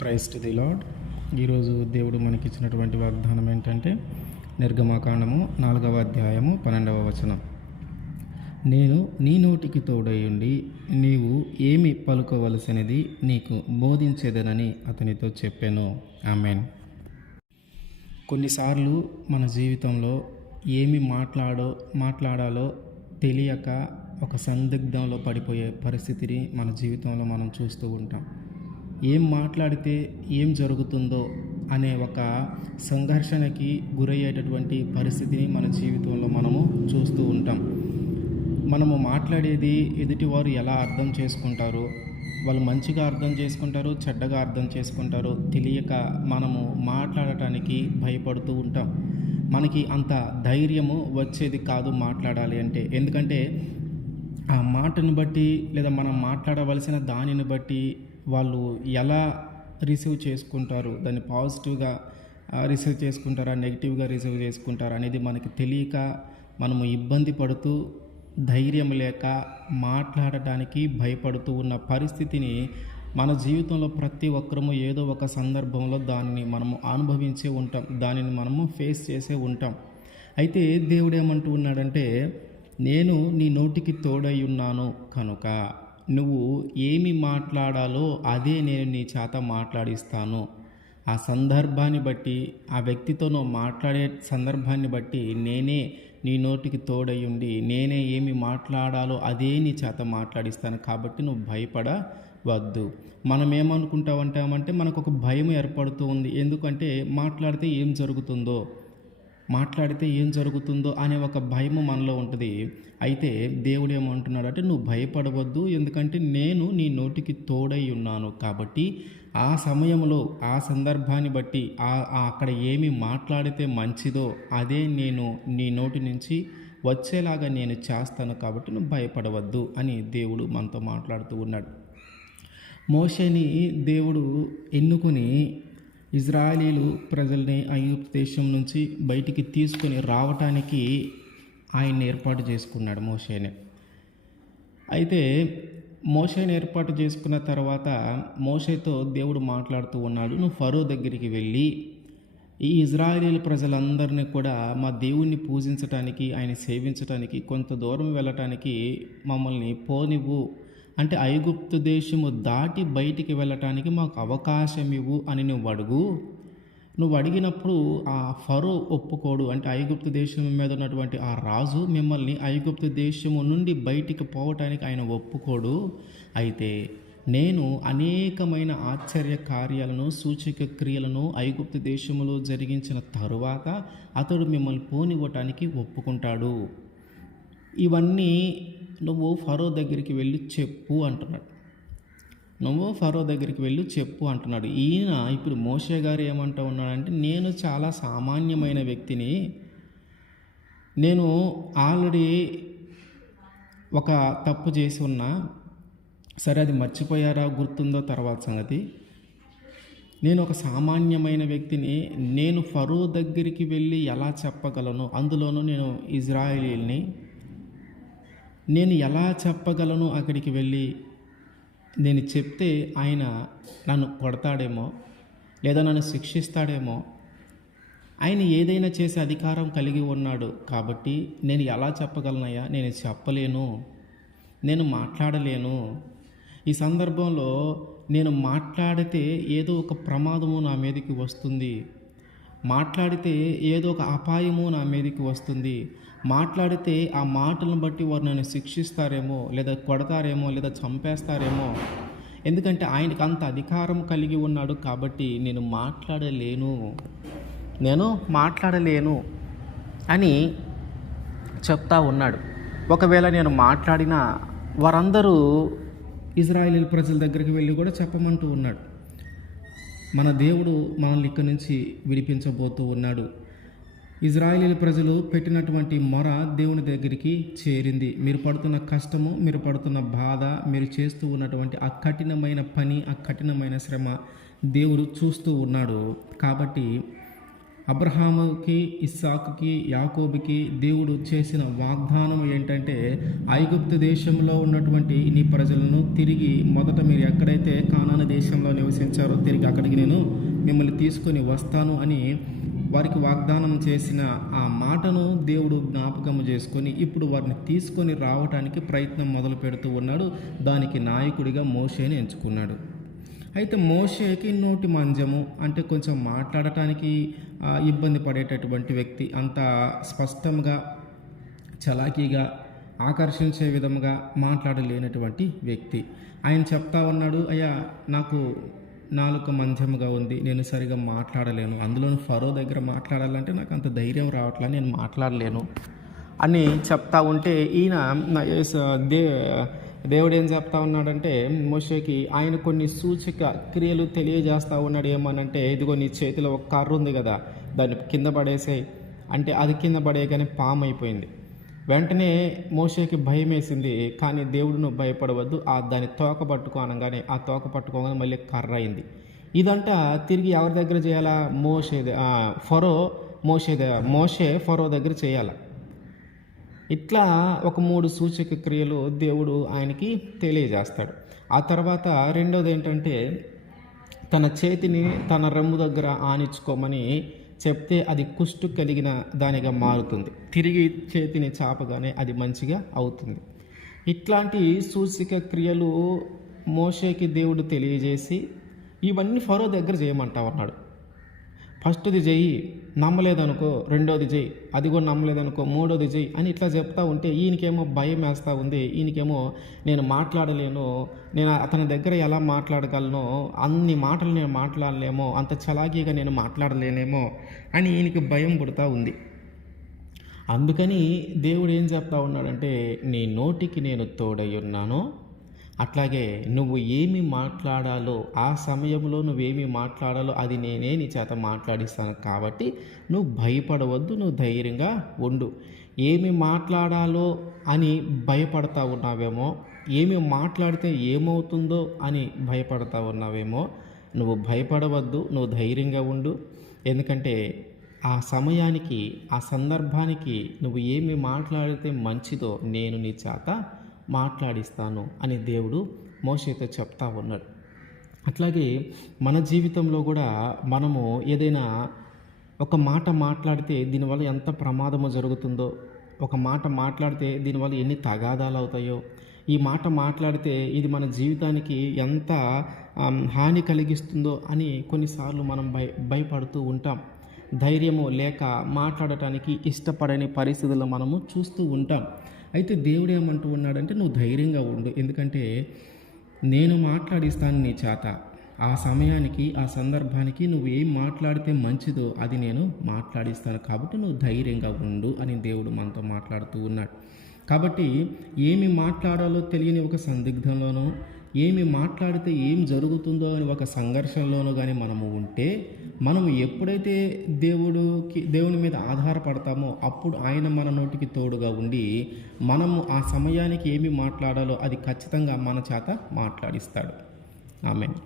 Christ the lord. ఈరోజు దేవుడు మనకిచ్చినటువంటి వాగ్దానం ఏంటంటే నిర్గమకాండము 4వ అధ్యాయము 12వ వచనం. నేను నీ నోటికి తోడయుండి నీవు ఏమి పలుకోవలసినది నీకు బోధించేదనని అతనితో చెప్పాను. ఆమేన్. కొన్నిసార్లు మన జీవితంలో ఏమి మాట్లాడాలో తెలియక ఒక సందిగ్ధంలో పడిపోయే పరిస్థితిని మన జీవితంలో మనం చూస్తూ ఉంటాం. ఏం మాట్లాడితే ఏం జరుగుతుందో అనే ఒక సంఘర్షణకి గురయ్యేటటువంటి పరిస్థితిని మన జీవితంలో మనము చూస్తూ ఉంటాం. మనము మాట్లాడేది ఎదుటివారు ఎలా అర్థం చేసుకుంటారో, వాళ్ళు మంచిగా అర్థం చేసుకుంటారో చెడ్డగా అర్థం చేసుకుంటారో తెలియక మనము మాట్లాడటానికి భయపడుతూ ఉంటాం. మనకి అంత ధైర్యము వచ్చేది కాదు మాట్లాడాలి అంటే. ఎందుకంటే ఆ మాటను బట్టి లేదా మనం మాట్లాడవలసిన దానిని బట్టి వాళ్ళు ఎలా రిసీవ్ చేసుకుంటారు, దాన్ని పాజిటివ్గా రిసీవ్ చేసుకుంటారా, నెగిటివ్గా రిసీవ్ చేసుకుంటారా అనేది మనకి తెలియక మనము ఇబ్బంది పడుతూ ధైర్యం లేక మాట్లాడటానికి భయపడుతూ ఉన్న పరిస్థితిని మన జీవితంలో ప్రతి ఒక్కరము ఏదో ఒక సందర్భంలో దానిని మనము అనుభవించే ఉంటాం, దానిని మనము ఫేస్ చేసే ఉంటాం. అయితే దేవుడు ఏమంటూ ఉన్నాడంటే, నేను నీ నోటికి తోడై ఉన్నాను కనుక నువ్వు ఏమి మాట్లాడాలో అదే నేను నీ చేత మాట్లాడిస్తాను. ఆ సందర్భాన్ని బట్టి, ఆ వ్యక్తితో నువ్వు మాట్లాడే సందర్భాన్ని బట్టి నేనే నీ నోటికి తోడై ఉండి నేనే ఏమి మాట్లాడాలో అదే నీ చేత మాట్లాడిస్తాను. కాబట్టి నువ్వు భయపడవద్దు. మనం ఏమనుకుంటామంటే మనకు ఒక భయం ఏర్పడుతూ ఉంది. ఎందుకంటే మాట్లాడితే ఏం జరుగుతుందో అనే ఒక భయము మనలో ఉంటుంది. అయితే దేవుడు ఏమంటున్నాడంటే, నువ్వు భయపడవద్దు, ఎందుకంటే నేను నీ నోటికి తోడై ఉన్నాను. కాబట్టి ఆ సమయంలో ఆ సందర్భాన్ని బట్టి అక్కడ ఏమి మాట్లాడితే మంచిదో అదే నేను నీ నోటి నుంచి వచ్చేలాగా నేను చేస్తాను. కాబట్టి నువ్వు భయపడవద్దు అని దేవుడు మనతో మాట్లాడుతూ ఉన్నాడు. మోషేని దేవుడు ఎన్నుకుని ఇజ్రాయేలీలు ప్రజల్ని ఐగుప్తు దేశం నుంచి బయటికి తీసుకొని రావటానికి ఆయన ఏర్పాటు చేసుకున్నాడు మోషేని. అయితే మోషేని ఏర్పాటు చేసుకున్న తర్వాత మోషేతో దేవుడు మాట్లాడుతూ ఉన్నాడు, నువ్వు ఫరో దగ్గరికి వెళ్ళి ఈ ఇజ్రాయేలీల ప్రజలందరినీ కూడా మా దేవుణ్ణి పూజించటానికి, ఆయన సేవించటానికి కొంత దూరం వెళ్ళటానికి మమ్మల్ని పోనివ్వు, అంటే ఐగుప్తు దేశము దాటి బయటికి వెళ్ళటానికి మాకు అవకాశం ఇవ్వు అని నువ్వు అడిగినప్పుడు ఆ ఫరో ఒప్పుకోడు. అంటే ఐగుప్తు దేశం మీద ఉన్నటువంటి ఆ రాజు మిమ్మల్ని ఐగుప్తు దేశము నుండి బయటికి పోవటానికి ఆయన ఒప్పుకోడు. అయితే నేను అనేకమైన ఆశ్చర్య కార్యాలను, సూచక క్రియలను ఐగుప్తు దేశములో జరిగించిన తరువాత అతడు మిమ్మల్ని పోనివ్వటానికి ఒప్పుకుంటాడు. ఇవన్నీ నువ్వు ఫరో దగ్గరికి వెళ్ళి చెప్పు అంటున్నాడు. ఈయన ఇప్పుడు మోషే గారు ఏమంటూ ఉన్నాడంటే, నేను చాలా సామాన్యమైన వ్యక్తిని, నేను ఆల్రెడీ ఒక తప్పు చేసి ఉన్నా, సరే అది మర్చిపోయారా గుర్తుందో తర్వాత సంగతి. నేను ఒక సామాన్యమైన వ్యక్తిని, నేను ఫరో దగ్గరికి వెళ్ళి ఎలా చెప్పగలను, అందులోనూ నేను ఇజ్రాయేలీల్ని నేను ఎలా చెప్పగలను? అక్కడికి వెళ్ళి నేను చెప్తే ఆయన నన్ను కొడతాడేమో, లేదా నన్ను శిక్షిస్తాడేమో. ఆయన ఏదైనా చేసే అధికారం కలిగి ఉన్నాడు. కాబట్టి నేను ఎలా చెప్పగలనయ్యా? నేను చెప్పలేను, నేను మాట్లాడలేను. ఈ సందర్భంలో నేను మాట్లాడితే ఏదో ఒక ప్రమాదము నా మీదకి వస్తుంది, మాట్లాడితే ఏదో ఒక అపాయము నా మీదకి వస్తుంది, మాట్లాడితే ఆ మాటలను బట్టి వారు నన్ను శిక్షిస్తారేమో, లేదా కొడతారేమో, లేదా చంపేస్తారేమో. ఎందుకంటే ఆయనకు అంత అధికారం కలిగి ఉన్నాడు. కాబట్టి నేను మాట్లాడలేను అని చెప్తా ఉన్నాడు. ఒకవేళ నేను మాట్లాడినా వారందరూ ఇజ్రాయేలీల ప్రజల దగ్గరికి వెళ్ళి కూడా చెప్పమంటూ ఉన్నాడు. మన దేవుడు మనల్ని ఇక్కడి నుంచి విడిపించబోతూ ఉన్నాడు. ఇజ్రాయేలీల ప్రజలు పెట్టినటువంటి మొర దేవుని దగ్గరికి చేరింది. మీరు పడుతున్న కష్టము, మీరు పడుతున్న బాధ, మీరు చేస్తూ ఉన్నటువంటి ఆ కఠినమైన పని, ఆ కఠినమైన శ్రమ దేవుడు చూస్తూ ఉన్నాడు. కాబట్టి అబ్రహాముకి, ఇస్సాకుకి, యాకోబుకి దేవుడు చేసిన వాగ్దానం ఏంటంటే, ఐగుప్తు దేశంలో ఉన్నటువంటి నీ ప్రజలను తిరిగి మొదట మీరు ఎక్కడైతే కానాను దేశంలో నివసించారో తిరిగి అక్కడికి నేను మిమ్మల్ని తీసుకొని వస్తాను అని వారికి వాగ్దానం చేసిన ఆ మాటను దేవుడు జ్ఞాపకం చేసుకొని ఇప్పుడు వారిని తీసుకొని రావడానికి ప్రయత్నం మొదలు పెడుతూ ఉన్నాడు. దానికి నాయకుడిగా మోషేని ఎంచుకున్నాడు. అయితే మోషేకి నోటి మంజము, అంటే కొంచెం మాట్లాడటానికి ఇబ్బంది పడేటటువంటి వ్యక్తి, అంత స్పష్టంగా చలాకీగా ఆకర్షించే విధంగా మాట్లాడలేనటువంటి వ్యక్తి. ఆయన చెప్తా ఉన్నాడు, అయ్యా నాకు నాలుక మంజముగా ఉంది, నేను సరిగా మాట్లాడలేను, అందులోని ఫరో దగ్గర మాట్లాడాలంటే నాకు అంత ధైర్యం రావట్లేదు, నేను మాట్లాడలేను అని చెప్తా ఉంటే ఈయన దేవుడు ఏం చెప్తా ఉన్నాడంటే మోషేకి ఆయన కొన్ని సూచక క్రియలు తెలియజేస్తూ ఉన్నాడు. ఏమనంటే, ఇదిగో నీ చేతిలో ఒక కర్ర ఉంది కదా, దాన్ని కింద పడేసే అంటే అది కింద పడేయగానే పాము అయిపోయింది. వెంటనే మోషేకి భయం వేసింది. కానీ దేవుడు నువ్వు భయపడవద్దు, దాన్ని తోక పట్టుకో అనగానే ఆ తోక పట్టుకోగానే మళ్ళీ కర్ర అయింది. ఇదంతా తిరిగి ఎవరి దగ్గర చేయాలా? మోషే ఫరో దగ్గర చేయాలి. ఇట్లా ఒక 3 సూచక క్రియలు దేవుడు ఆయనకి తెలియజేస్తాడు. ఆ తర్వాత రెండోది ఏంటంటే, తన చేతిని తన రొమ్ము దగ్గర ఆనించుకోమని చెప్తే అది కుష్టు కలిగిన దానిగా మారుతుంది. తిరిగి చేతిని చాపగానే అది మంచిగా అవుతుంది. ఇట్లాంటి సూచక క్రియలు మోషేకి దేవుడు తెలియజేసి ఇవన్నీ ఫరో దగ్గర చేయమంటా ఉన్నాడు. ఫస్ట్ది చెయ్యి, నమ్మలేదనుకో రెండోది చెయ్యి, అది కూడా నమ్మలేదనుకో మూడోది చెయ్యి అని ఇట్లా చెప్తా ఉంటే ఈయనకేమో భయం వేస్తూ ఉంది. ఈయనకేమో నేను మాట్లాడలేను, నేను అతని దగ్గర ఎలా మాట్లాడగలను, అన్ని మాటలు నేను మాట్లాడలేమో, అంత చలాకీగా నేను మాట్లాడలేనేమో అని ఈయనకి భయం పుడతా ఉంది. అందుకని దేవుడు ఏం చెప్తా ఉన్నాడంటే, నీ నోటికి నేను తోడై ఉన్నాను, అట్లాగే నువ్వు ఏమి మాట్లాడాలో ఆ సమయంలో నువ్వేమి మాట్లాడాలో అది నేనే నీ చేత మాట్లాడిస్తాను. కాబట్టి నువ్వు భయపడవద్దు, నువ్వు ధైర్యంగా ఉండు. ఏమి మాట్లాడాలో అని భయపడతా ఉన్నావేమో, ఏమి మాట్లాడితే ఏమవుతుందో అని భయపడతా ఉన్నావేమో, నువ్వు భయపడవద్దు, నువ్వు ధైర్యంగా ఉండు. ఎందుకంటే ఆ సమయానికి, ఆ సందర్భానికి నువ్వు ఏమి మాట్లాడితే మంచిదో నేను నీ చేత మాట్లాడిస్తాను అని దేవుడు మోషేతో చెప్తా ఉన్నాడు. అట్లాగే మన జీవితంలో కూడా మనము ఏదైనా ఒక మాట మాట్లాడితే దీనివల్ల ఎంత ప్రమాదము జరుగుతుందో, ఒక మాట మాట్లాడితే దీనివల్ల ఎన్ని తగాదాలు అవుతాయో, ఈ మాట మాట్లాడితే ఇది మన జీవితానికి ఎంత హాని కలిగిస్తుందో అని కొన్నిసార్లు మనం భయపడుతూ ఉంటాం. ధైర్యము లేక మాట్లాడటానికి ఇష్టపడని పరిస్థితుల్లో మనము చూస్తూ ఉంటాం. అయితే దేవుడు ఏమంటూ ఉన్నాడంటే, నువ్వు ధైర్యంగా ఉండు, ఎందుకంటే నేను మాట్లాడిస్తాను నీ చేత. ఆ సమయానికి, ఆ సందర్భానికి నువ్వు ఏం మాట్లాడితే మంచిదో అది నేను మాట్లాడిస్తాను, కాబట్టి నువ్వు ధైర్యంగా ఉండు అని దేవుడు మనతో మాట్లాడుతూ ఉన్నాడు. కాబట్టి ఏమి మాట్లాడాలో తెలియని ఒక సందిగ్ధంలోనూ, ఏమి మాట్లాడితే ఏం జరుగుతుందో అని ఒక సంఘర్షణలోనూ కానీ మనము ఉంటే, మనము ఎప్పుడైతే దేవుని మీద ఆధారపడతామో అప్పుడు ఆయన మన నోటికి తోడుగా ఉండి మనము ఆ సమయానికి ఏమి మాట్లాడాలో అది ఖచ్చితంగా మన చేత మాట్లాడిస్తాడు. ఆమేన్.